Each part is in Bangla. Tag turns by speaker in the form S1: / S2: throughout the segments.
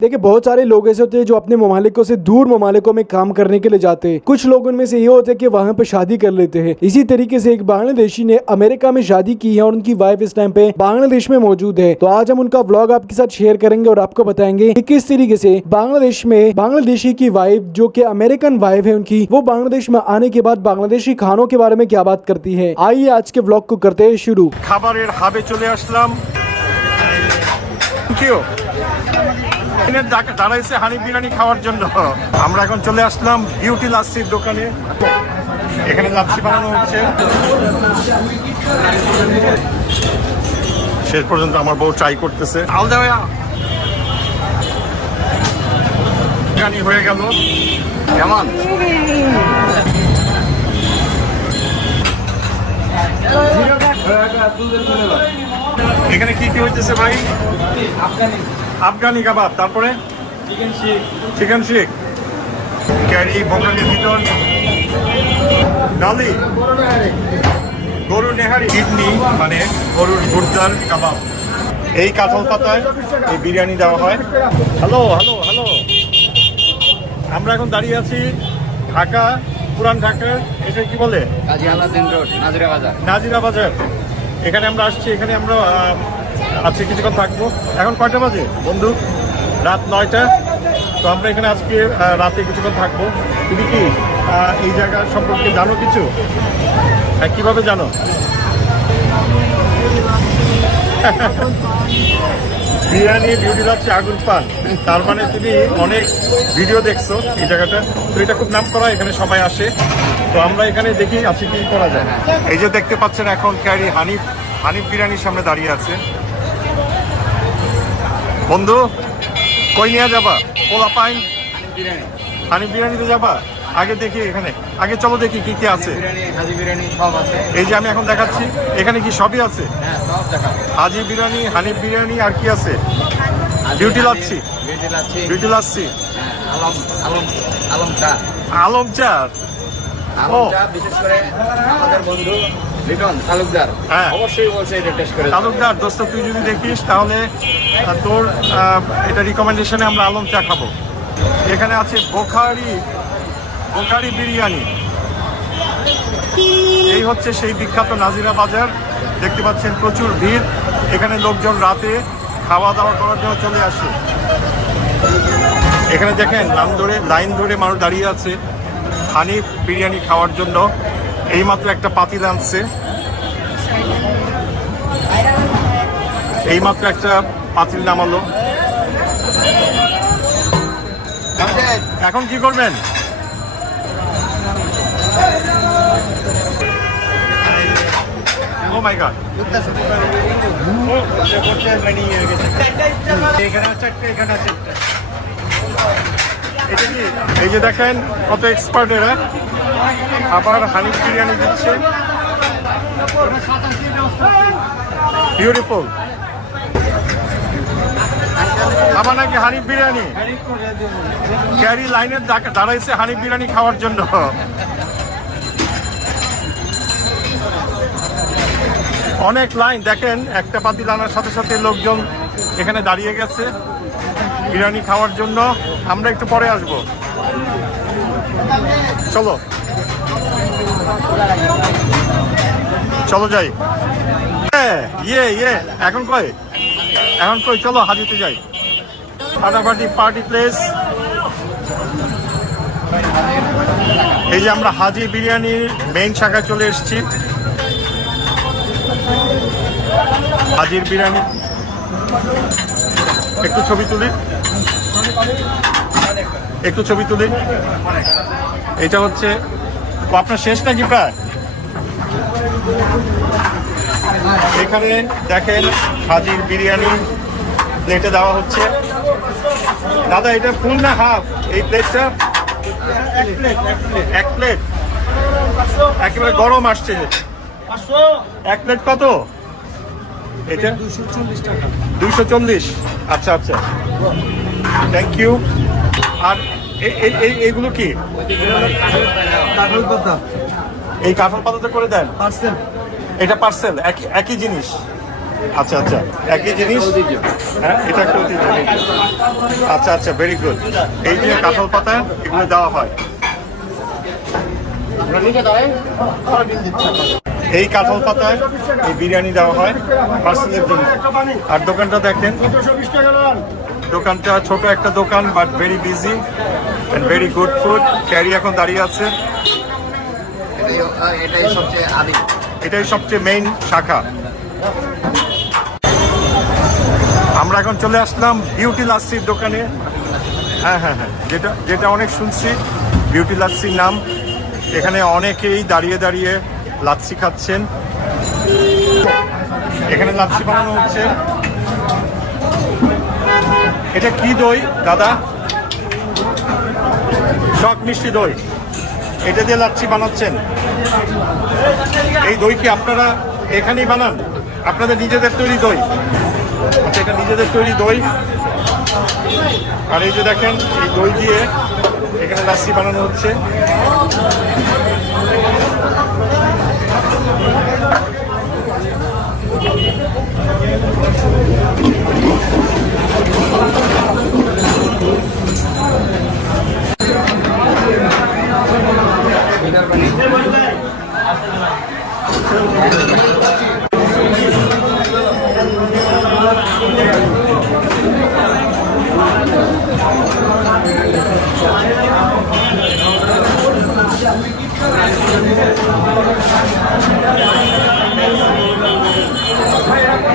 S1: देखिए बहुत सारे लोग ऐसे होते हैं जो अपने ममालिकों से दूर ममालिकों में काम करने के लिए जाते हैं कुछ लोग उनमें से ये होते हैं कि वहाँ पे शादी कर लेते हैं इसी तरीके से एक बांग्लादेशी ने अमेरिका में शादी की है और उनकी वाइफ इस टाइम पे बांग्लादेश में मौजूद है तो आज हम उनका व्लॉग आपके साथ शेयर करेंगे और आपको बताएंगे कि किस तरीके से बांग्लादेश में बांग्लादेशी की वाइफ जो कि अमेरिकन वाइफ है उनकी वो बांग्लादेश में आने के बाद बांग्लादेशी खानों के बारे में क्या बात करती है आइए आज के व्लॉग को करते हैं शुरू
S2: খাবারের হাবে চলে আসলাম কেউ এখানে দা- দাঁড়াইছে হানি বিরিয়ানি খাওয়ার জন্য। আমরা এখন চলে আসলাম বিউটি লাচ্ছির দোকানে। এখানে লাচ্ছি বানানো হচ্ছে। শেষ পর্যন্ত আমার বউ ট্রাই করতেছে। আলাদা বিরিয়ানি হয়ে গেল। কেমন? এখানে কি কি হইতেছে ভাই? কাবাব তারপরে? চিকেন শিক ক্যারি বকরের ভিতর ডালি। গরু নেহারি। কিডনি মানে গরুর গুর্দার কাবাব। এই কাঁঠাল পাতায় এই বিরিয়ানি দেওয়া হয়। হ্যালো হ্যালো হ্যালো আমরা এখন দাঁড়িয়ে আছি ঢাকা পুরান ঢাকার এটা কি বলে?
S3: রোড বাজার।
S2: নাজিরা বাজার। এখানে আমরা আসছি এখানে আমরা আজকে কিছুক্ষণ থাকব। এখন কয়টা বাজে? বন্ধু, রাত নয়টা। তো আমরা এখানে আজকে রাতে কিছুক্ষণ থাকব। তুমি কি এই জায়গা সম্পর্কে জানো কিছু? হ্যাঁ কীভাবে জানো? বিরিয়ানি, বিউটি যাচ্ছে আগুন পান। তার মানে তুমি অনেক ভিডিও দেখছ এই জায়গাটা। তো এটা খুব নাম করা এখানে সবাই আসে। তো আমরা এখানে দেখি আজকে কি করা যায়। এই যে দেখতে পাচ্ছেন এখন ক্যারি হানিফ হানিফ বিরিয়ানির সামনে দাঁড়িয়ে আছে। বন্ধু কই নিয়ে যাবা? পোলা পাইন। হানিফ বিরিয়ানিতে যাবা? আগে দেখি এখানে। আগে চলো দেখি কি কি আছে। এই যে আমি এখন দেখাচ্ছি এখানে কি সবই আছে?
S3: হ্যাঁ
S2: হাজি বিরিয়ানি হানিফ বিরিয়ানি আর কি আছে? ডিউটি লাচ্ছি।
S3: ডিউটি লাচ্ছি। হ্যাঁ আলম চা।
S2: আলম।
S3: চা বিশেষ করে আমাদের বন্ধু লিটন তালুকদার।
S2: হ্যাঁ।
S3: অবশ্যই বলছে এটা টেস্ট করে
S2: তালুকদার দোস্ত তুই যদি দেখিস তাহলে তোর এটা রিকমেন্ডেশনে আমরা আলম চা খাব। এখানে আছে বোখারি বোখারি বিরিয়ানি। এই হচ্ছে সেই বিখ্যাত নাজিরা বাজার। দেখতে পাচ্ছেন প্রচুর ভিড়। এখানে লোকজন রাতে খাওয়া দাওয়া করার জন্য চলে আসে। এখানে দেখেন লাইন ধরে লাইন ধরে মানুষ দাঁড়িয়ে আছে। হানিফ বিরিয়ানি খাওয়ার জন্য। এইমাত্র একটা পাতিল আনছে এইমাত্র একটা পাতিল নামালো। এখন কি করবেন? গড এই যে দেখেন কত এক্সপার্ট এরা। আবার হানিফ বিরিয়ানি দিচ্ছে। বিউটিফুল আমার নাকি হানিফ বিরিয়ানি? ক্যারি লাইনের দা- দাঁড়াইছে হানিফ বিরিয়ানি খাওয়ার জন্য। অনেক লাইন দেখেন, একটা পাতিল আনার সাথে সাথে লোকজন এখানে দাঁড়িয়ে গেছে বিরিয়ানি খাওয়ার জন্য। আমরা একটু পরে আসব। চলো। চলো যাই। ইয়ে ইয়ে এখন কই? এখন কই? চলো, হাজিতে যাই। ফাটাফাটি পার্টি প্লেস এই যে আমরা হাজি বিরিয়ানির মেইন শাখায় চলে এসেছি। হাজির বিরিয়ানি। একটু ছবি তুলি। একটু ছবি তুলি। এটা হচ্ছে আপনার শেষ নাকি প্রায়? এখানে দেখেন হাজির বিরিয়ানি প্লেটে দেওয়া হচ্ছে। দাদা এটা ফুল না হাফ এই প্লেটটা এক প্লেট একেবারে গরম আসছে। এক প্লেট কত? এটা? দুইশো চল্লিশ আচ্ছা আচ্ছা। থ্যাংক ইউ আর এইগুলো কি?
S1: কাঁঠাল পাতা।
S2: এই কাঁঠাল পাতাতে করে দেন?
S1: পার্সেল।
S2: এটা পার্সেল একই একই জিনিস? আচ্ছা আচ্ছা একই জিনিস? হ্যাঁ এটা একটা ঐতিহ্য আচ্ছা আচ্ছা ভেরি গুড এই যে কাঁঠাল পাতা এগুলো দেওয়া হয়। এই কাঁঠাল পাতায় এই বিরিয়ানি দেওয়া হয় পার্সেলের জন্য। আর দোকানটা দেখেন। দোকানটা ছোট একটা দোকান but very busy and very good food carry এখন দাঁড়িয়ে আছে।
S3: এটাই সবচেয়ে আদি।
S2: এটাই সবচেয়ে মেইন শাখা। আমরা এখন চলে আসলাম বিউটি লাচ্ছির দোকানে। হ্যাঁ হ্যাঁ হ্যাঁ যেটা যেটা অনেক শুনছি বিউটি লাচ্ছির নাম। এখানে অনেকেই দাঁড়িয়ে দাঁড়িয়ে লাচ্ছি খাচ্ছেন। এখানে লাচ্ছি বানানো হচ্ছে। এটা কি দই, দাদা? টক মিষ্টি দই। এটা দিয়ে লাচ্ছি বানাচ্ছেন। এই দই কি আপনারা এখানেই বানান? আপনাদের নিজেদের তৈরি দই। আচ্ছা এটা নিজেদের তৈরি দই। আর এই যে দেখেন, এই দই দিয়ে এখানে লাচ্ছি বানানো হচ্ছে লাচ্ছি এটা এখানে পঞ্চাশ টাকা করে বিক্রি করে পঞ্চাশ টাকা পার গ্লাস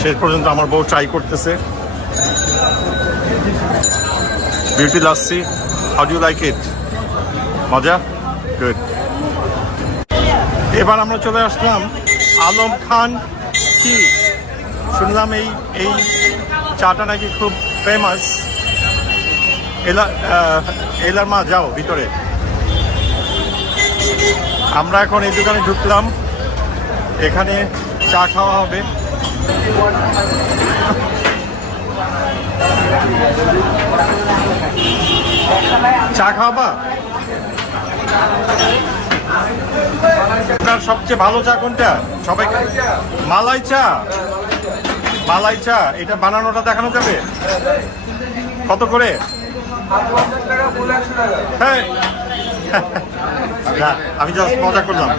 S2: শেষ পর্যন্ত আমার বউ ট্রাই করতেছে। Beauty lassi. How do like it মজা? গুড এবার আমরা চলে আসলাম। আলম খান কি? শুনলাম এই এই চাটা নাকি খুব ফেমাস এলা এলার মা, যাও ভিতরে। আমরা এখন এই দোকানে ঢুকলাম। এখানে চা খাওয়া হবে। চা খাওয়াবা? আপনার সবচেয়ে ভালো চা কোনটা? সবাই মালাই চা। মালাই চা, এটা বানানোটা দেখানো যাবে? কত করে? হ্যাঁ। আমি জাস্ট মজা করলাম।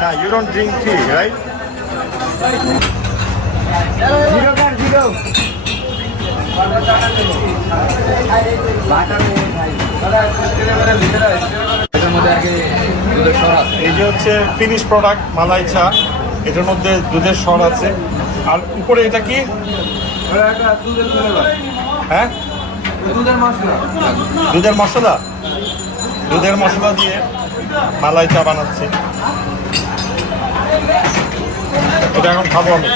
S2: না
S3: you don't drink tea right
S2: এই যে হচ্ছে ফিনিশ প্রোডাক্ট মালাই চা, এটার মধ্যে দুধের স্বর আছে। আর উপরে এটা কি? হ্যাঁ?
S3: দুধের মশলা।
S2: দুধের মশলা দিয়ে মালাই চা বানাচ্ছে। এটা এখন খাব আমি।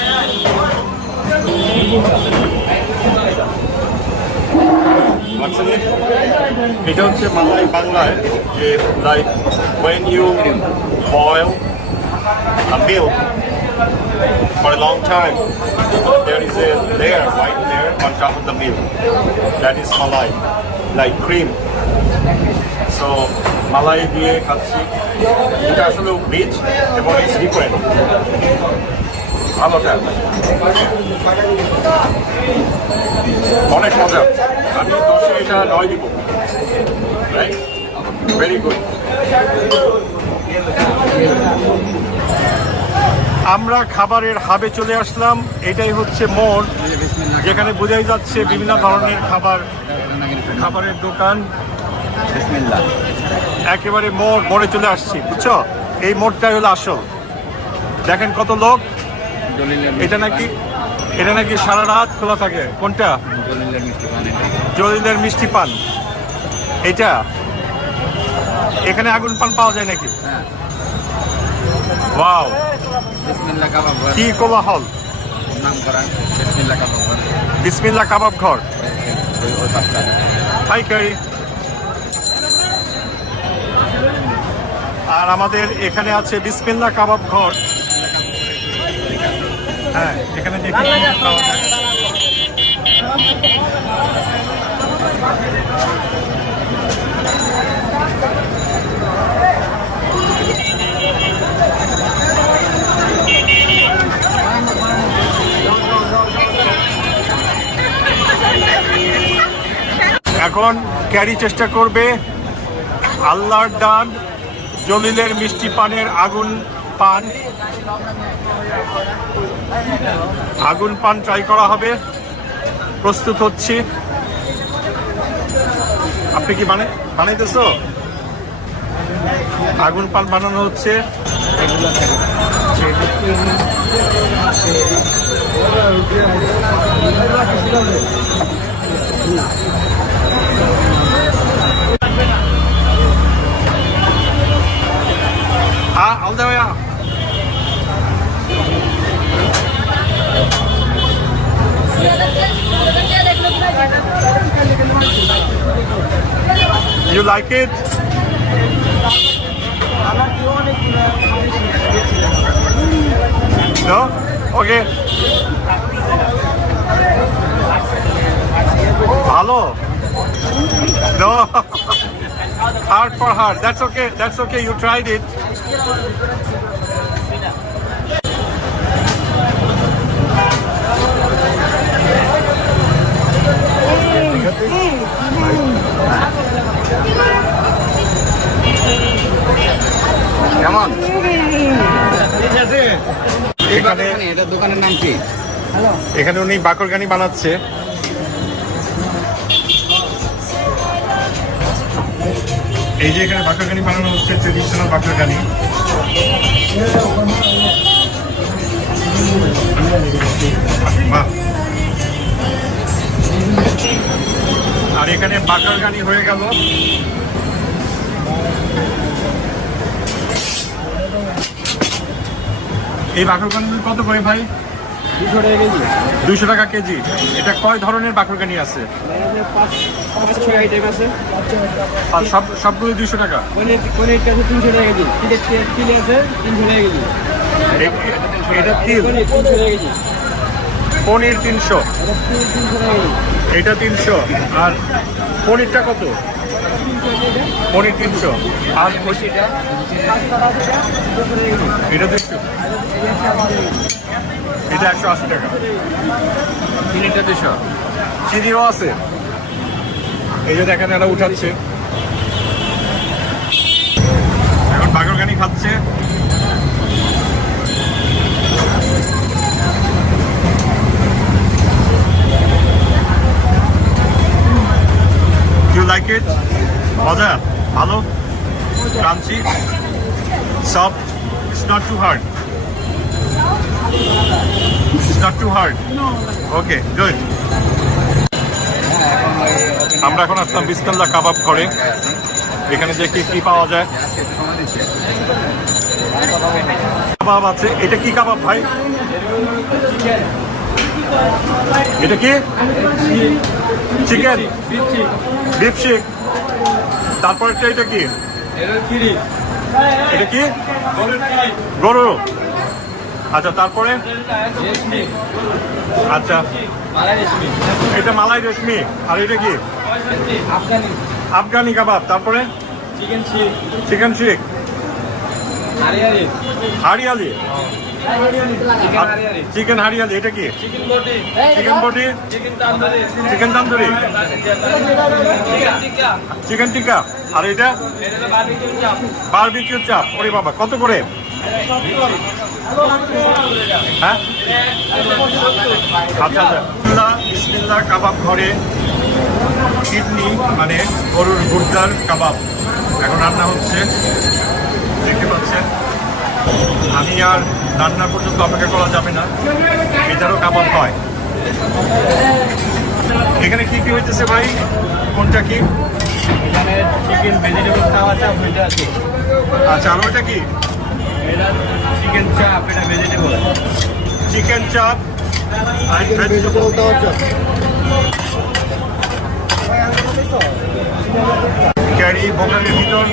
S2: এটা হচ্ছে মালাই বাংলায় যে like when you boil a milk for a long time there is a layer white layer on top of the milk that is malai like cream so malai দিয়ে খাচ্ছি এটা আসলে রিচ এবং ইটস ডিফারেন্ট ভালোটা অনেক মজা আমি দশে এটা নয় দিব রাইট ভেরি গুড আমরা খাবারের হাবে চলে আসলাম। এটাই হচ্ছে মোড় যেখানে বোঝাই যাচ্ছে বিভিন্ন ধরনের খাবার খাবারের দোকান। একেবারে মোড় মোড়ে চলে আসছি বুঝছ? এই মোড়টাই হলো আসল। দেখেন কত লোক। এটা নাকি এটা নাকি সারা রাত খোলা থাকে। কোনটা? জলিলের মিষ্টি পান। এটা এখানে আগুন পান পাওয়া যায় নাকি?
S3: হ্যাঁ।
S2: ওয়াও। কি কোলাহল বিসমিল্লা কাবাব ঘর।
S3: ওই ওই পাঁচটা।
S2: হাই কারি আর আমাদের এখানে আছে বিসমিল্লা কাবাব ঘর। হ্যাঁ এখানে দেখি। পাওয়া যায়। এখন ক্যারি চেষ্টা করবে আল্লাহর দান, জলিলের মিষ্টি পানের আগুন পান। আগুন পান ট্রাই করা হবে। প্রস্তুত হচ্ছি। আপনি কি বানাই বানাইতেছো? আগুন পান বানানো হচ্ছে। Ah, al devam ya. You like it? No? Okay. ভালো No. hard for hard. That's okay. That's okay. You tried it.
S3: কেমন?
S2: এখানে
S3: এটা দোকানের নাম কি?
S2: এখানে উনি বাকরগানি বানাচ্ছে। এই যে এখানে বাকরগানি বানানো হচ্ছে ট্রেডিশনাল বাকরগানি বাহ। আর এখানে বাকরগানি হয়ে গেল। এই বাকরগানি কত করে ভাই? দুইশো টাকা কেজি। এটা কয় ধরনের বাকরগানি আছে? আর সব সবগুলো দুইশো টাকা?
S3: পনির পনিরটা আছে তিনশো টাকা কেজি। তেল আছে তিনশো টাকা কেজি।
S2: এটা তিল?
S3: পনির তিনশো এটা তিনশো
S2: আর পনিরটা কত? পনির তিনশো। আর
S3: এটা দুশো
S2: এটা একশো আশি টাকা।
S3: তিনটা দুশো।
S2: চিনিও আছে। এই যে দেখেন এরা উঠাচ্ছে। এখন বাগরগানি খাচ্ছে। ইউ লাইক ইট মজা? ভালো? Crunchy? Soft it's not too hard it's not too hard okay good আমরা এখন আসলাম বিসকাল্লা কাবাব করে এখানে যে কি কি পাওয়া যায়? কাবাব আছে। এটা কি কাবাব ভাই? এটা কি? চিকেন। বিফ শিক তারপরটা এটা কি? এটা কি? গরু। আচ্ছা তারপরে? আচ্ছা। এটা মালাই রেশমি। আর এটা কি?
S3: আফগানি
S2: কাবাব। তারপরে?
S3: চিকেন শিক
S2: হারিয়ালি
S3: চিকেন
S2: হারিয়ালি এটা কি? Chicken boti?
S3: Chicken tandoori.
S2: Chicken tikka. আর এটা?
S3: বারবিকিউ চাপ।
S2: ওরে বাবা, কত করে? হ্যাঁ? আচ্ছা আচ্ছা। বিসমিল্লাহ কাবাব ঘরে কিডনি মানে গরুর গুর্দার কাবাব। এখন রান্না হচ্ছে। দেখতে পাচ্ছেন? আমি আর রান্না পর্যন্ত অপেক্ষা করা যাবে না। এটারও কাবাব হয়। এখানে কি কি হইতেছে ভাই? কোনটা কি?
S3: এখানে চিকেন ভেজিটেবল খাওয়া ওইটা আছে।
S2: আচ্ছা আর ওটা কি?
S3: এটা চিকেন চাপ এটা ভেজিটেবল
S2: চিকেন চাপ আর ভেজিটেবল ক্যারি বোকালের ভিতর।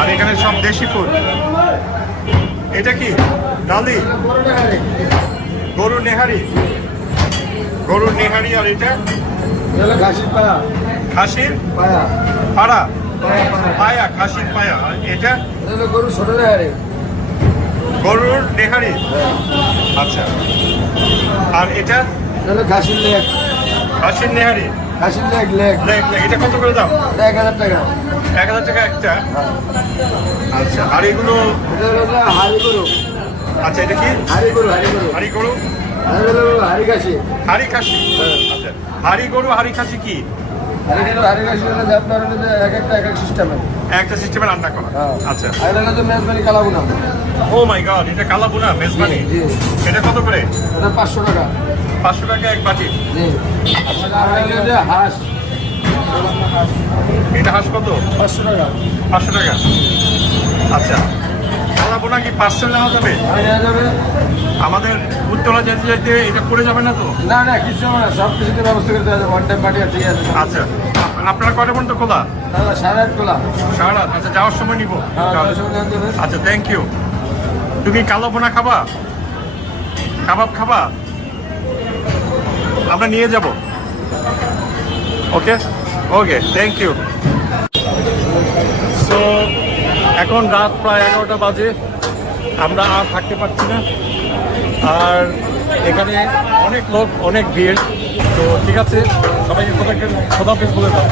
S2: আর এখানে সব দেশি ফুড এটা কি? ডালি? গরু নেহারি। গরুর নেহারি আর এটা?
S3: ঘাসির পায়া
S2: খাসির?
S3: পায়া
S2: পাড়া।
S3: পায়া
S2: খাসির পায়া। এটা
S3: গরু ছোট নেহারি
S2: গরুর নেহারি আচ্ছা। আর এটা?
S3: ঘাসির লেগ
S2: খাসির নেহারি
S3: ঘাসির লেগ লেগ
S2: লেগ লেগ এটা কত করে দাম?
S3: এক হাজার টাকা।
S2: এক হাজার টাকা একটা? আচ্ছা আর এগুলো?
S3: হাড়ি গরু।
S2: আচ্ছা এটা কি?
S3: হাড়ি গরু হাড়ি গরু।
S2: হাড়ি গরু?
S3: আর হলো হাড়ি ঘাসি
S2: হাড়ি খাসি? আচ্ছা। হাড়ি গরু হাড়ি খাসি কি?
S3: একটা এক এক সিস্টেমে
S2: রান্না করা।
S3: হ্যাঁ।
S2: আচ্ছা।
S3: Mezbani kala bhuna.
S2: Oh my god এটা কালাবুনা মেজবানি?
S3: জি
S2: এটা কত করে?
S3: এটা পাঁচশো টাকা।
S2: পাঁচশো টাকা এক বাটি?
S3: হাঁস।
S2: এটা হাঁস কত?
S3: পাঁচশো টাকা।
S2: পাঁচশো টাকা। আচ্ছা। কালাবুনা কি পার্সেল নেওয়া যাবে?
S3: নেওয়া যাবে।
S2: আমাদের উত্তরা যেতে যেতে এটা পড়ে যাবে না তো?
S3: না না কিছু হবে না সব কিছুতে ব্যবস্থা করতে হবে ওয়ান টাইম পার্টি আছে আছে।
S2: আচ্ছা আপ- আপনারা কয়টা পর্যন্ত খোলা?
S3: দাদা সাড়ে আট
S2: সারা রাত আচ্ছা যাওয়ার সময় নিবো।
S3: হ্যাঁ যাওয়ার সময় জানতে হবে
S2: আচ্ছা থ্যাংক ইউ তুমি কালো বোনা খাবা? কাবাব খাবা? আমরা নিয়ে যাব। Okay okay thank you so এখন রাত প্রায় এগারোটা বাজে। আমরা আর থাকতে পারছি না। আর এখানে অনেক লোক, অনেক ভিড়। তো ঠিক আছে, সবাইকে সবাইকে খোদাফিজ বলে দাও।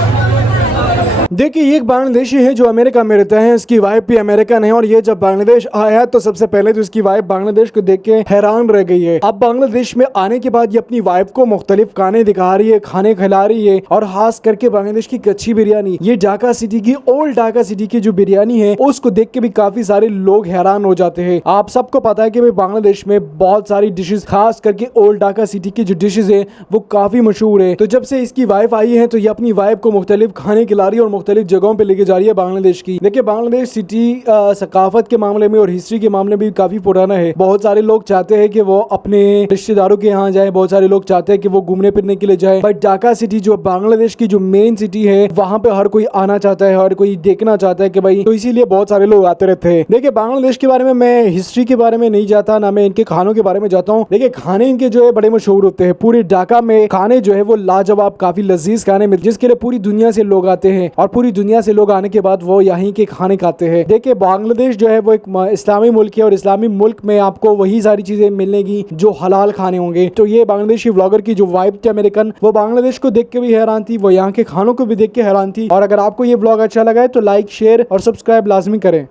S1: देखिए एक बांग्लादेशी है जो अमेरिका में रहता है, इसकी वाइफ भी अमेरिकन है और ये जब बांग्लादेश आया तो सबसे पहले तो इसकी वाइफ बांग्लादेश को देख के हैरान रह गई है। अब बांग्लादेश में आने के बाद ये अपनी वाइफ को मुख्तलिफ़ खाने दिखा रही है, खाने खिला रही है और खास करके बांग्लादेश की कच्ची बिरयानी। ये ढाका सिटी की ओल्ड ढाका सिटी की जो बिरयानी है, उसको देख के भी काफ़ी सारे लोग हैरान हो जाते हैं। आप सबको पता है कि बांग्लादेश में बहुत सारी डिशेज खास करके ओल्ड ढाका सिटी की जो डिशेज है, वो काफ़ी मशहूर है। तो जब से इसकी वाइफ आई है तो ये अपनी वाइफ को मुख्तलिफ़ खाने खिला रही है और मुख्तलिफ़ जगहों पर लेके जा रही है बांग्लादेश की। देखिए, बांग्लादेश सिटी सकाफत के मामले में और हिस्ट्री के मामले में काफ़ी पुराना है। बहुत सारे लोग चाहते हैं कि वो अपने रिश्तेदारों के यहाँ जाए। बहुत सारे लोग चाहते हैं कि वो घूमने फिरने के लिए जाए। बट ढाका सिटी, जो बांग्लादेश की जो मेन सिटी है, वहाँ पे हर कोई आना चाहता है, हर कोई देखना चाहता है कि भाई तो इसीलिए बहुत सारे लोग आते रहते हैं। देखिए, बांग्लादेश के बारे में मैं हिस्ट्री के बारे में नहीं जाता, ना मैं इनके खानों के बारे में जाता हूँ। देखिए, खाने इनके जो है, बड़े मशहूर होते हैं। पूरे ढाका में खाने जो है, वो लाजवाब, काफ़ी लजीज खाने मिलते जिसके लिए पूरी दुनिया से लोग आते हैं। और पूरी दुनिया से लोग आने के बाद वो यहीं के खाने खाते हैं। देखिए, बांग्लादेश जो है, वो एक इस्लामी मुल्क है और इस्लामी मुल्क में आपको वही सारी चीज़ें मिलेंगी जो हलाल खाने होंगे। तो ये बांग्लादेशी ब्लॉगर की जो वाइब थी अमेरिकन वो बांग्लादेश को देख के भी हैरान थी, वो यहाँ के खानों को भी देख के हैरान थी। और अगर आपको ये ब्लॉग अच्छा लगा है तो लाइक शेयर और सब्सक्राइब लाजमी करें।